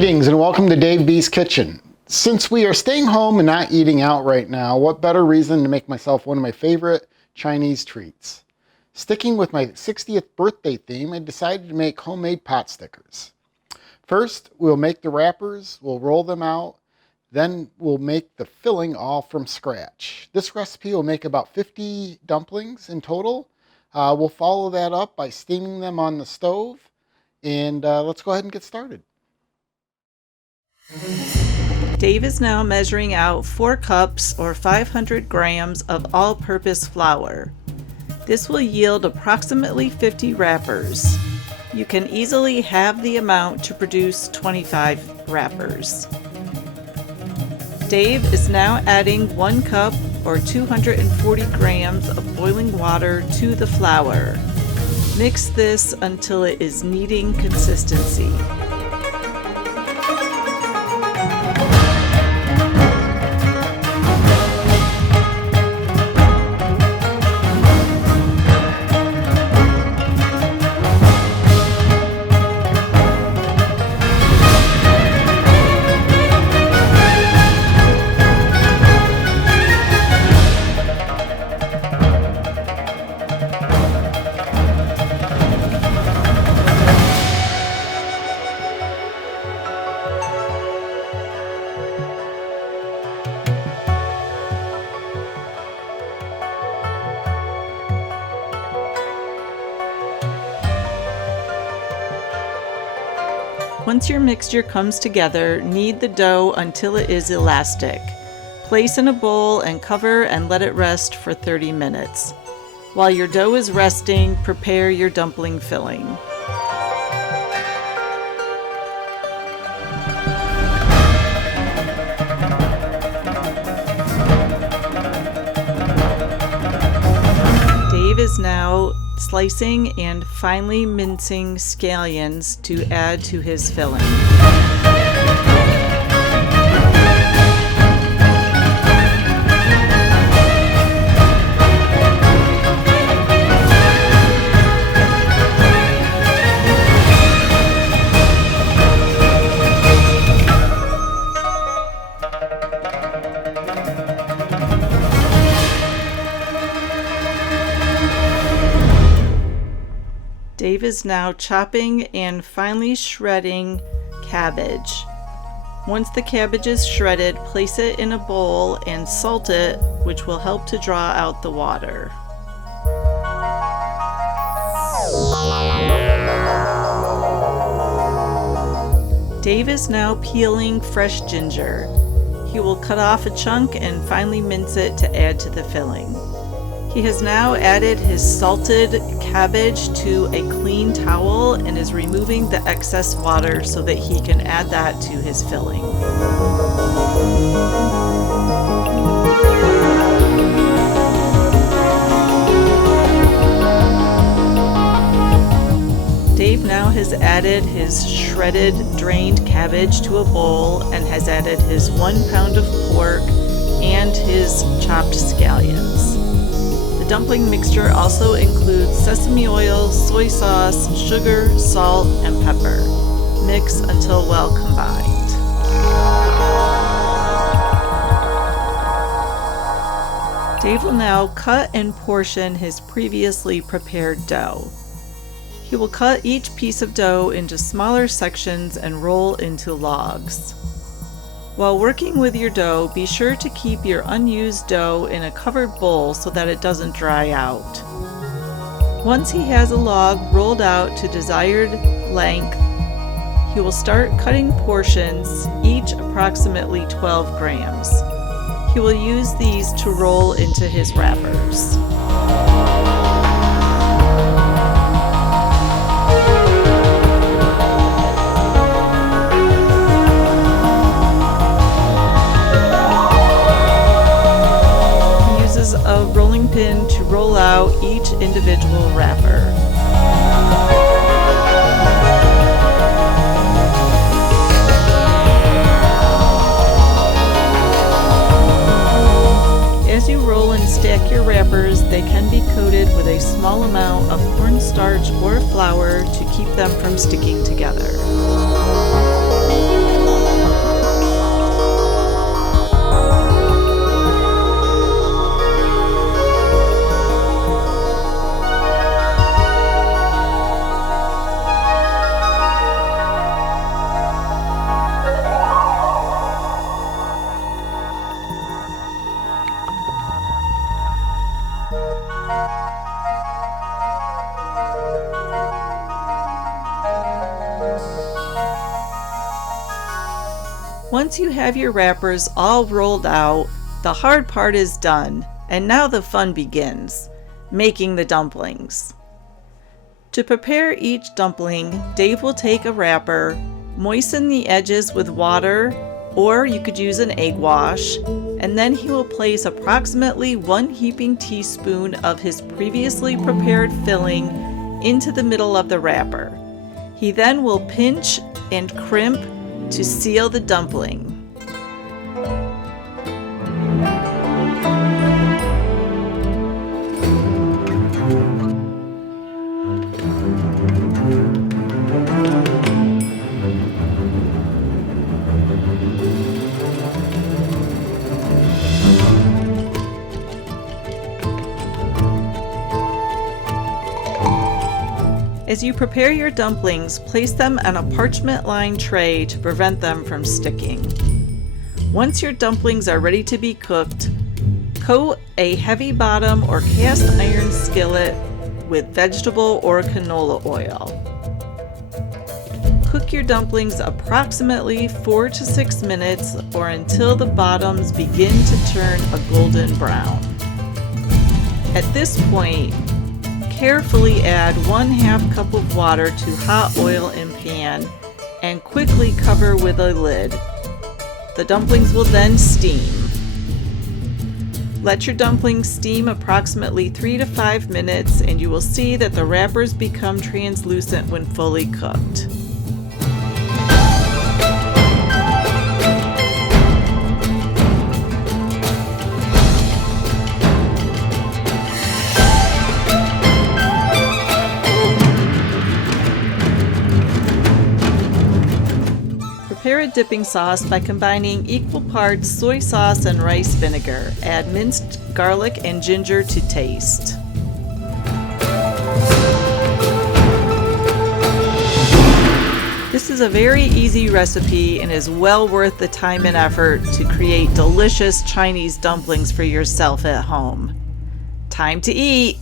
Greetings and welcome to Dave B's Kitchen. Since we are staying home and not eating out right now, what better reason to make myself one of my favorite Chinese treats? Sticking with my 60th birthday theme, I decided to make homemade pot stickers. First, we'll make the wrappers, we'll roll them out, then we'll make the filling all from scratch. This recipe will make about 50 dumplings in total. We'll follow that up by steaming them on the stove, and let's go ahead and get started. Dave is now measuring out 4 cups or 500 grams of all-purpose flour. This will yield approximately 50 wrappers. You can easily halve the amount to produce 25 wrappers. Dave is now adding 1 cup or 240 grams of boiling water to the flour. Mix this until it is kneading consistency. Once your mixture comes together, knead the dough until it is elastic. Place in a bowl and cover and let it rest for 30 minutes. While your dough is resting, prepare your dumpling filling. Dave is now slicing and finely mincing scallions to add to his filling. Dave is now chopping and finely shredding cabbage. Once the cabbage is shredded, place it in a bowl and salt it, which will help to draw out the water. Dave is now peeling fresh ginger. He will cut off a chunk and finely mince it to add to the filling. He has now added his salted cabbage to a clean towel and is removing the excess water so that he can add that to his filling. Dave now has added his shredded drained cabbage to a bowl and has added his 1 pound of pork and his chopped scallions. The dumpling mixture also includes sesame oil, soy sauce, sugar, salt, and pepper. Mix until well combined. Dave will now cut and portion his previously prepared dough. He will cut each piece of dough into smaller sections and roll into logs. While working with your dough, be sure to keep your unused dough in a covered bowl so that it doesn't dry out. Once he has a log rolled out to desired length, he will start cutting portions, each approximately 12 grams. He will use these to roll into his wrappers. A rolling pin to roll out each individual wrapper. As you roll and stack your wrappers, they can be coated with a small amount of cornstarch or flour to keep them from sticking together. Once you have your wrappers all rolled out, the hard part is done, and now the fun begins, making the dumplings. To prepare each dumpling, Dave will take a wrapper, moisten the edges with water, or you could use an egg wash, and then he will place approximately 1 heaping teaspoon of his previously prepared filling into the middle of the wrapper. He then will pinch and crimp to seal the dumpling. As you prepare your dumplings, place them on a parchment-lined tray to prevent them from sticking. Once your dumplings are ready to be cooked, coat a heavy bottom or cast iron skillet with vegetable or canola oil. Cook your dumplings approximately 4 to 6 minutes or until the bottoms begin to turn a golden brown. At this point, carefully add 1/2 cup of water to hot oil in pan and quickly cover with a lid. The dumplings will then steam. Let your dumplings steam approximately 3 to 5 minutes and you will see that the wrappers become translucent when fully cooked. Prepare a dipping sauce by combining equal parts soy sauce and rice vinegar. Add minced garlic and ginger to taste. This is a very easy recipe and is well worth the time and effort to create delicious Chinese dumplings for yourself at home. Time to eat!